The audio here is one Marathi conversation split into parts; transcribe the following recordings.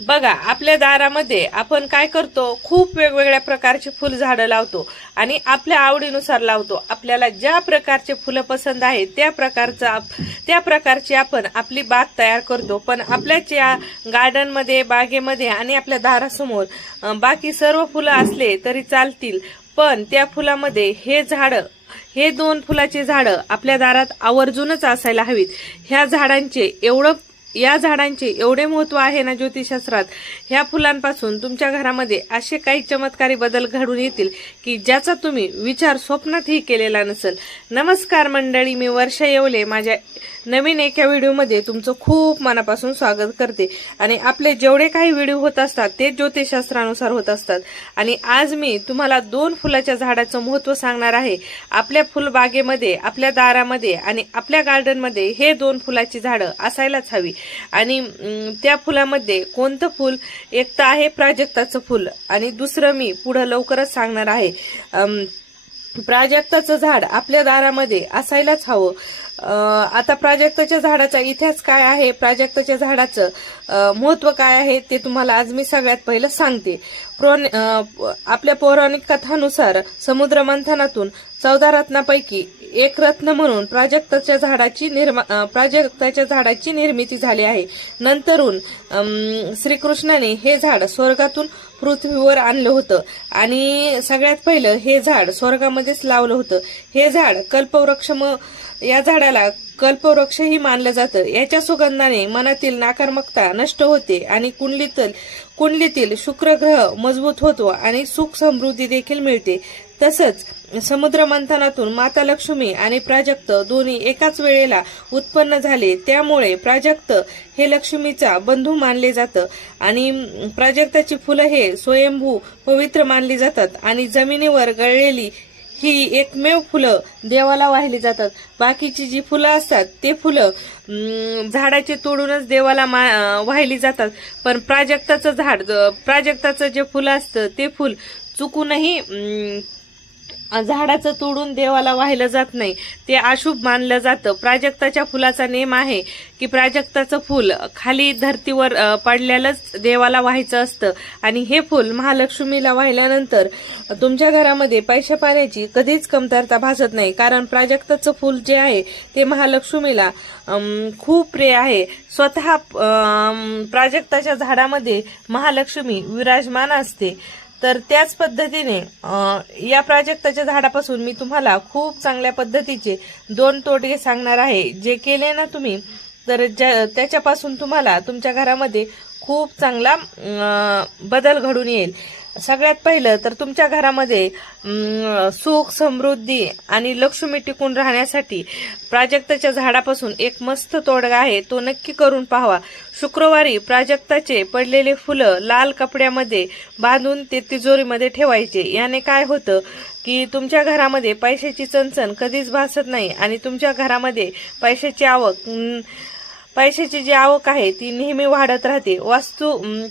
बघा, आपल्या दारामध्ये आपण काय करतो, खूप वेगवेगळ्या प्रकारचे फुल झाडं लावतो आणि आपल्या आवडीनुसार लावतो. आपल्याला ज्या प्रकारचे फुलं पसंत आहेत त्या प्रकारची आपण आपली बाग तयार करतो. पण आपल्याच या गार्डनमध्ये, बागेमध्ये आणि आपल्या दारासमोर बाकी सर्व फुलं असले तरी चालतील, पण त्या फुलामध्ये हे 2 फुलाची झाडं आपल्या दारात आवर्जूनच असायला हवीत. या झाडांचे एवढे महत्त्व आहे ना ज्योतिषशास्त्रात. ह्या फुलांपासून तुमच्या घरामध्ये असे काही चमत्कारी बदल घडून येतील की ज्याचा तुम्ही विचार स्वप्नातही केलेला नसेल. नमस्कार मंडळी, मी वर्षा येवले माझ्या नवीन एका व्हिडिओमध्ये तुमचं खूप मनापासून स्वागत करते. आणि आपले जेवढे काही व्हिडिओ होत असतात ते ज्योतिषशास्त्रानुसार होत असतात. आणि आज मी तुम्हाला 2 फुलाच्या झाडाचं महत्त्व सांगणार आहे. आपल्या फुलबागेमध्ये, आपल्या दारामध्ये आणि आपल्या गार्डनमध्ये हे 2 फुलाची झाडं असायलाच हवी. आणि त्या फुलामध्ये कोणतं फुल, एक तर आहे प्राजक्ताचं फुल आणि दुसरं मी पुढं लवकरच सांगणार आहे. प्राजक्ताचं झाड आपल्या दारामध्ये असायलाच हवं. आता प्राजक्ताच्या झाडाचा इतिहास काय आहे, प्राजक्ताच्या झाडाचं महत्त्व काय आहे ते तुम्हाला आज मी सगळ्यात पहिलं सांगते. आपल्या पौराणिक कथानुसार समुद्र मंथनातून 14 रत्नापैकी एक रत्न म्हणून प्राजक्ताच्या झाडाची निर्मिती झाली आहे. नंतरून श्रीकृष्णाने हे झाड स्वर्गातून पृथ्वीवर आणलं होतं आणि सगळ्यात पहिलं हे झाड स्वर्गामध्येच लावलं होतं. हे झाड या झाडाला कल्पवृक्षही मानलं जातं. याच्या सुगंधाने मनातील नकारात्मकता नष्ट होते आणि कुंडलीतील शुक्र ग्रह मजबूत होतो आणि सुख समृद्धी देखील मिळते. तसंच समुद्र मंथनातून माता लक्ष्मी आणि प्राजक्त दोन्ही एकाच वेळेला उत्पन्न झाले, त्यामुळे प्राजक्त हे लक्ष्मीचा बंधू मानले जातं. आणि प्राजक्ताची फुलं हे स्वयंभू पवित्र मानली जातात आणि जमिनीवर गळलेली ही एकमेव फुलं देवाला वाहिली जातात. बाकीची जी फुलं असतात ते फुलं झाडाचे तोडूनच देवाला वाहिली जातात. पण प्राजक्ताचं जे फुलं असतं ते फुल चुकूनही झाडाचं तोडून देवाला वाहिलं जात नाही, ते अशुभ मानलं जातं. प्राजक्ताच्या फुलाचा नेम आहे की प्राजक्ताचं फुल खाली धरतीवर पडल्यालाच देवाला व्हायचं असतं. आणि हे फुल महालक्ष्मीला वाहिल्यानंतर तुमच्या घरामध्ये पैशा पाण्याची कधीच कमतरता भासत नाही, कारण प्राजक्ताचं फुल जे आहे ते महालक्ष्मीला खूप प्रिय आहे. स्वतः प्राजक्ताच्या झाडामध्ये महालक्ष्मी विराजमान असते. तर त्याच पद्धतीने या प्राजक्ताच्या झाडापासून मी तुम्हाला खूप चांगल्या पद्धतीचे 2 तोडगे सांगणार आहे. जे केले ना तुम्ही तर त्याच्यापासून तुम्हाला तुमच्या घरामध्ये खूप चांगला बदल घडून येईल. सगळ्यात पहिलं तर तुमच्या घरामध्ये सुख, समृद्धी आणि लक्ष्मी टिकून राहण्यासाठी प्राजक्ताच्या झाडापासून एक मस्त तोडगा आहे, तो नक्की करून पाहावा. शुक्रवारी प्राजक्ताचे पडलेले फुलं लाल कपड्यामध्ये बांधून ते तिजोरीमध्ये ठेवायचे. याने काय होतं की तुमच्या घरामध्ये पैशाची चणचण कधीच भासत नाही आणि तुमच्या घरामध्ये पैशाची जी आवक आहे ती नेहमी वाढत राहते.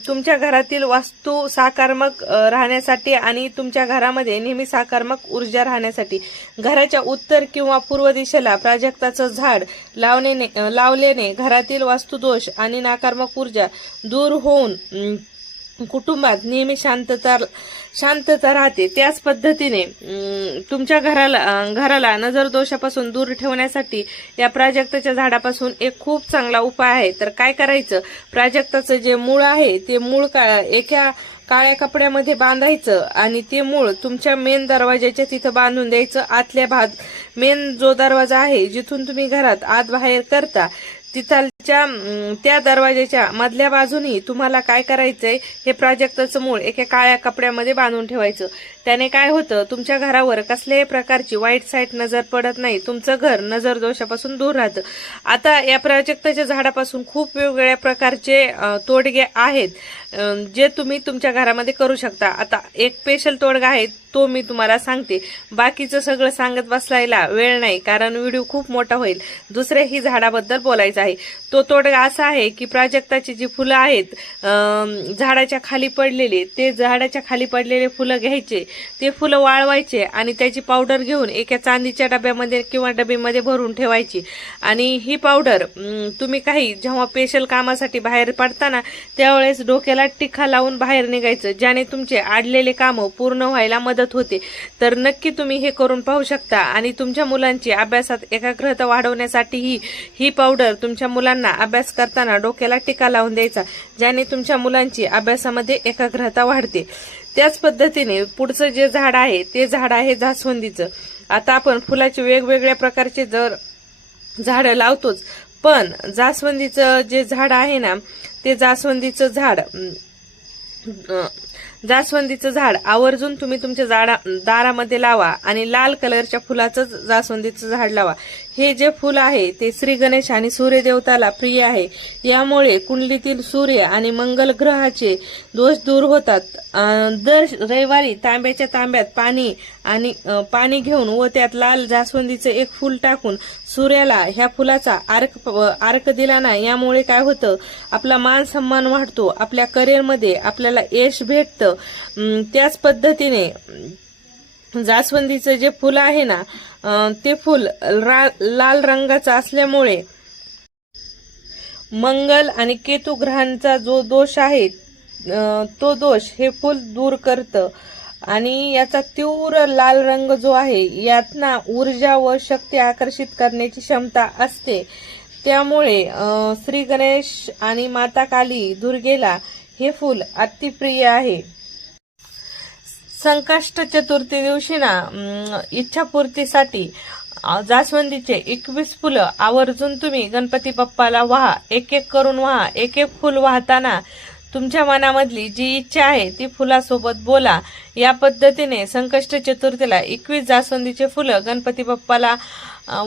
तुमच्या घरातील वास्तू सकारात्मक राहण्यासाठी आणि तुमच्या घरामध्ये नेहमी सकारात्मक ऊर्जा राहण्यासाठी घराच्या उत्तर किंवा पूर्व दिशेला प्राजक्ताचं झाड लावल्याने घरातील वास्तुदोष आणि नकारात्मक ऊर्जा दूर होऊन कुटुंबात नेहमी शांतता राहते. त्याच पद्धतीने तुमच्या घराला नजर दोषापासून दूर ठेवण्यासाठी या प्राजक्ताच्या झाडापासून एक खूप चांगला उपाय आहे. तर काय करायचं, प्राजक्ताचं जे मूळ आहे ते मूळ एका काळ्या कपड्यामध्ये बांधायचं आणि ते मूळ तुमच्या मेन दरवाजाच्या तिथं बांधून द्यायचं. मेन जो दरवाजा आहे जिथून तुम्ही घरात आत बाहेर करता तिथलच्या त्या दरवाजाच्या मधल्या बाजूनी तुम्हाला काय करायचंय, हे प्राजक्ताचं मूळ एका काळ्या कपड्यामध्ये बांधून ठेवायचं. त्याने काय होतं, तुमच्या घरावर कसल्याही प्रकारची वाईट साईट नजर पडत नाही, तुमचं घर नजर दोषापासून दूर राहतं. आता या प्राजक्ताच्या झाडापासून खूप वेगवेगळ्या प्रकारचे तोडगे आहेत जे तुम्ही तुमच्या घरामध्ये करू शकता. आता एक स्पेशल तोडगा आहे तो मी तुम्हाला सांगते. बाकीचं सगळं सांगत बसायला वेळ नाही, कारण व्हिडिओ खूप मोठा होईल. दुसऱ्याही झाडाबद्दल बोलायचं आहे. तो तोडगा असा आहे की प्राजक्ताची जी फुलं आहेत झाडाच्या खाली पडलेले, ते झाडाच्या खाली पडलेले फुलं घ्यायचे, ते फुलं वाळवायचे आणि त्याची पावडर घेऊन एका चांदीच्या डब्यामध्ये किंवा डबीमध्ये भरून ठेवायची. आणि ही पावडर तुम्ही काही जेव्हा स्पेशल कामासाठी बाहेर पडताना त्यावेळेस डोक्याला टिखा लावून बाहेर निघायचं, ज्याने तुमचे आडलेले कामं पूर्ण व्हायला मदत होते. तर नक्की तुम्ही हे करून पाहू शकता. आणि तुमच्या मुलांची अभ्यासात एकाग्रता वाढवण्यासाठी ही पावडर तुमच्या मुलांना अभ्यास करताना डोक्याला टिका लावून द्यायचा, ज्याने तुमच्या मुलांची अभ्यासामध्ये एकाग्रता वाढते. त्याच पद्धतीने पुढचं जे झाड आहे ते झाड आहे जास्वंदीचं. आता आपण फुलाचे वेगवेगळ्या प्रकारचे झाडं लावतोच, पण जास्वंदीचं जे झाड आहे ना, ते जास्वंदीचं झाड आवर्जून तुम्ही तुमच्या दारामध्ये लावा आणि लाल कलरच्या फुलाचं जास्वंदीचं झाड लावा. हे जे फुल आहे ते श्री गणेश आणि सूर्यदेवताला प्रिय आहे. यामुळे कुंडलीतील सूर्य आणि मंगल ग्रहाचे दोष दूर होतात. दर रविवारी तांब्याच्या तांब्यात पाणी घेऊन व त्यात लाल जास्वंदीचं एक फूल टाकून सूर्याला ह्या फुलाचा अर्क दिला ना, यामुळे काय होतं, आपला मान सन्मान वाढतो, आपल्या करिअरमध्ये आपल्याला यश भेटतं. त्याच पद्धतीने जास्वंदीचं जे फुल आहे ना, ते फुल लाल रंगाचं असल्यामुळे मंगल आणि केतू ग्रहांचा जो दोष आहे तो दोष हे फुल दूर करतं. आणि याचा तीव्र लाल रंग जो आहे यातना ऊर्जा व शक्ती आकर्षित करण्याची क्षमता असते. त्यामुळे श्री गणेश आणि माता काली दुर्गेला हे फूल अतिप्रिय आहे. संकष्ट चतुर्थी दिवशी ना इच्छापूर्तीसाठी जास्वंदीचे 21 फुलं आवर्जून तुम्ही गणपती बाप्पाला वाहा. एक एक करून वाहा. एक एक फुल वाहताना तुमच्या मनामधली जी इच्छा आहे ती फुलासोबत बोला. या पद्धतीने संकष्ट चतुर्थीला 21 जास्वंदीचे फुलं गणपती बाप्पाला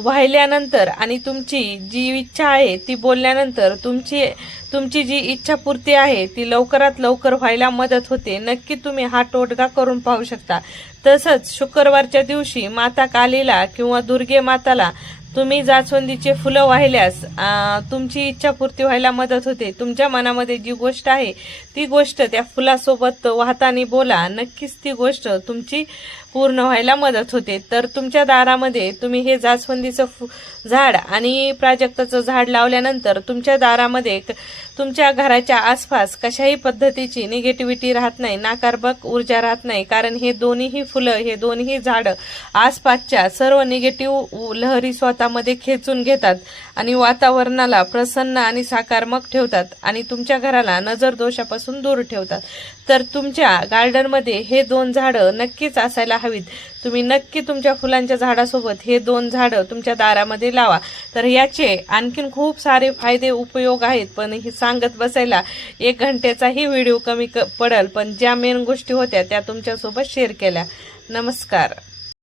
वाहिल्यानंतर आणि तुमची जी इच्छा आहे ती बोलल्यानंतर तुमची जी इच्छापूर्ती आहे ती लवकरात लवकर व्हायला मदत होते. नक्की तुम्ही हा टोटका करून पाहू शकता. तसंच शुक्रवारच्या दिवशी माता कालीला किंवा दुर्गे माताला तुम्ही जास्वंदीचे फुलं वाहिल्यास तुमची इच्छापूर्ती व्हायला मदत होते. तुमच्या मनामध्ये जी गोष्ट आहे ती गोष्ट त्या फुलासोबत वाहताना बोला. नक्कीच ती गोष्ट तुमची पूर्ण व्हायला मदत होते. तर तुमच्या दारामध्ये तुम्ही हे जास्वंदीचं झाड आणि प्राजक्ताचं झाड लावल्यानंतर तुमच्या दारामध्ये तुमच्या घराच्या आसपास कशाही पद्धतीची निगेटिव्हिटी राहत नाही, नकारात्मक ऊर्जा राहत नाही. कारण हे दोन्हीही फुलं, हे दोन्ही झाडं आसपासच्या सर्व निगेटिव्ह लहरी स्वतःमध्ये खेचून घेतात आणि वातावरणाला प्रसन्न आणि सकारात्मक ठेवतात आणि तुमच्या घराला नजर दोषापासून दूर ठेवतात. तर तुमच्या गार्डनमध्ये हे 2 झाडं नक्कीच असायला हवीत. तुम्ही नक्की तुमच्या फुलांच्या झाडासोबत हे 2 झाडं तुमच्या दारामध्ये लावा. तर याचे आणखीन खूप सारे फायदे उपयोग आहेत, पण हे सांगत बसायला 1 घंट्याचाही व्हिडिओ कमी पडेल. पण ज्या मेन गोष्टी होत्या त्या तुमच्यासोबत शेअर केल्या. नमस्कार.